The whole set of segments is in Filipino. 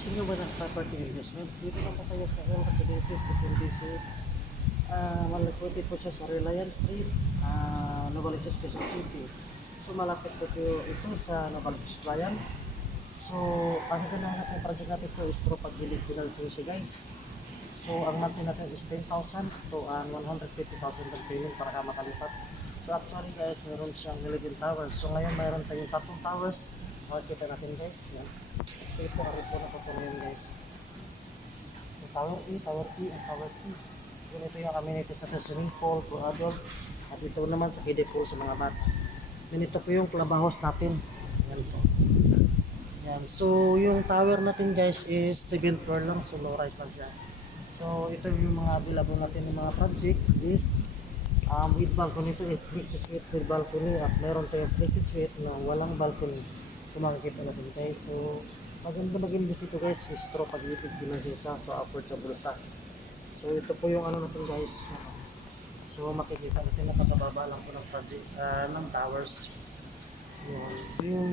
gusto nyo ba ng property investment? Dito lang po tayo sa El Residences, SMDC. Malapit po siya sa Reliance Street, Novaliches, Quezon City. So malapit po ito sa Novaliches Bayan. So ang ganahanap ng project natin po is through pag-build financing siya, guys. So ang natin is 10,000 to 150,000 down payment para ka makalipat. So actually guys, meron siyang 11 towers. So ngayon mayroon tayong 3 towers. Makikita natin guys. Yan. So ito ang report na po ngayon guys. So, Tower E, Tower P, and Tower C. Yun, ito yung amenities natin, swimming pool for adult. At ito naman sa kiddie pool sa mga bata. Yan, ito po yung clubhouse natin. Yan po. Yan. So yung tower natin guys is 7th floor lang. So low rise lang siya. So ito yung mga available natin ng mga project is with balcony ito, flexi suite with balcony, at meron tayong flexi suite na walang balcony. So makikita natin guys. So maganda mag-invest dito guys, is through pag-ibig din sa so affordable sa. So ito po yung ano natin guys. So makikita natin nakababa lang po ng project ng towers. Yan. Yung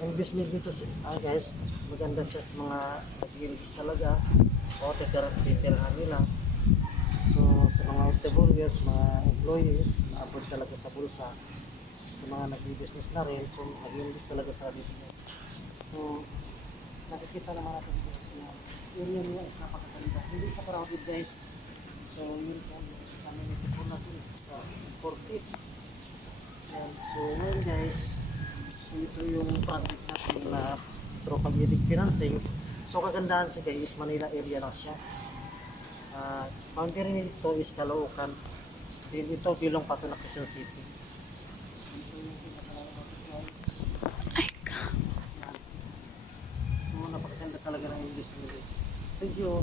investment dito guys, maganda siya sa mga nag-invest talaga o titirahan nila. So sa mga OFWs, mga employees, na-afford talaga sa bulsa. Sa mga nag-business na rin, so nag-invest talaga sa dito. So nakikita naman natin dito sa area niya is napakaganda. Hindi sa crowded guys. So yun po sa amenity po natin sa 4 feet. And so ngayon guys, so ito yung project natin na through pag-ibig financing. So kagandahan siya guys, Manila area lang siya. Boundary nito is Caloocan. Then ito bilong pa ito na Quezon City. So napakaganda talaga ng investment. Thank you.